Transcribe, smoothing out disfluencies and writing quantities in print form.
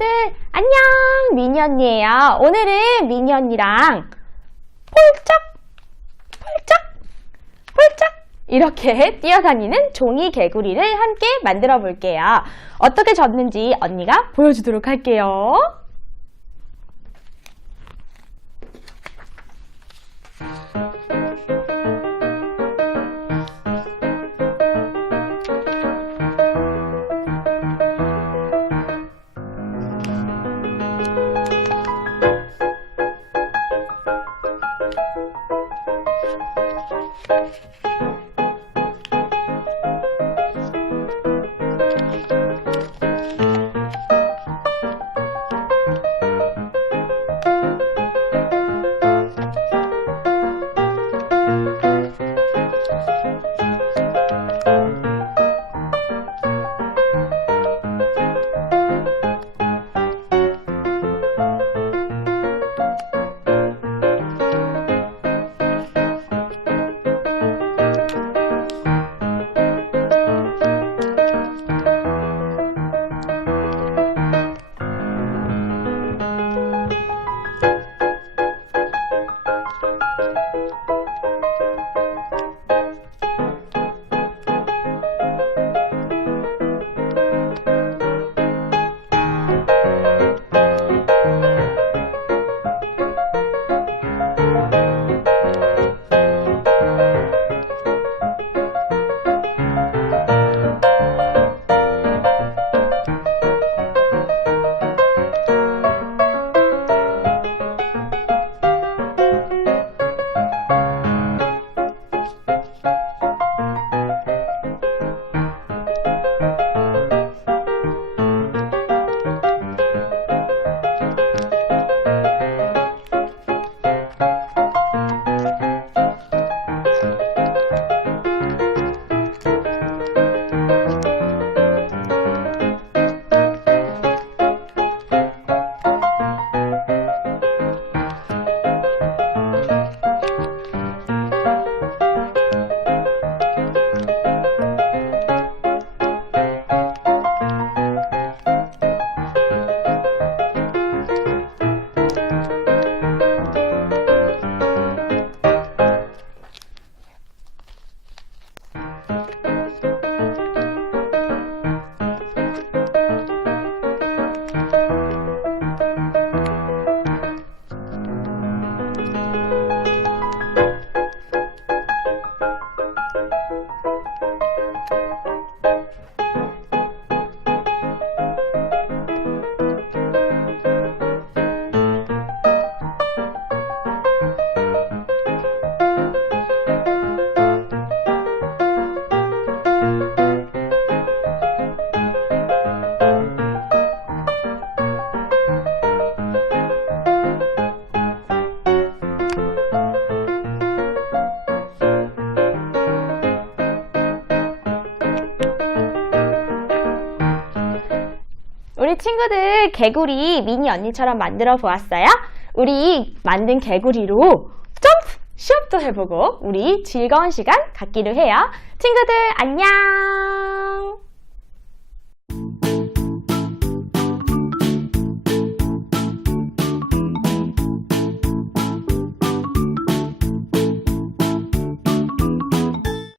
친구들 안녕, 미니 언니예요. 오늘은 미니 언니랑 폴짝 이렇게 뛰어다니는 종이 개구리를 함께 만들어 볼게요. 어떻게 졌는지 언니가 보여주도록 할게요. 우리 친구들 개구리 미니 언니처럼 만들어 보았어요? 우리 만든 개구리로 점프! 시합도 해보고 우리 즐거운 시간 갖기로 해요. 친구들 안녕!